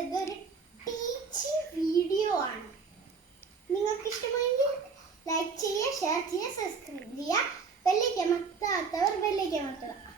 ഇതൊരു teaching video ആണ്. നിങ്ങൾക്ക് ഇഷ്ടമായെങ്കിൽ ലൈക്ക് ചെയ്യുക, ഷെയർ ചെയ്യുക, സബ്സ്ക്രൈബ് ചെയ്യുക. ബെല്ലൈക്കൻ അമർത്താത്തവർ ബെല്ലൈക്കൻ അമർത്തുക.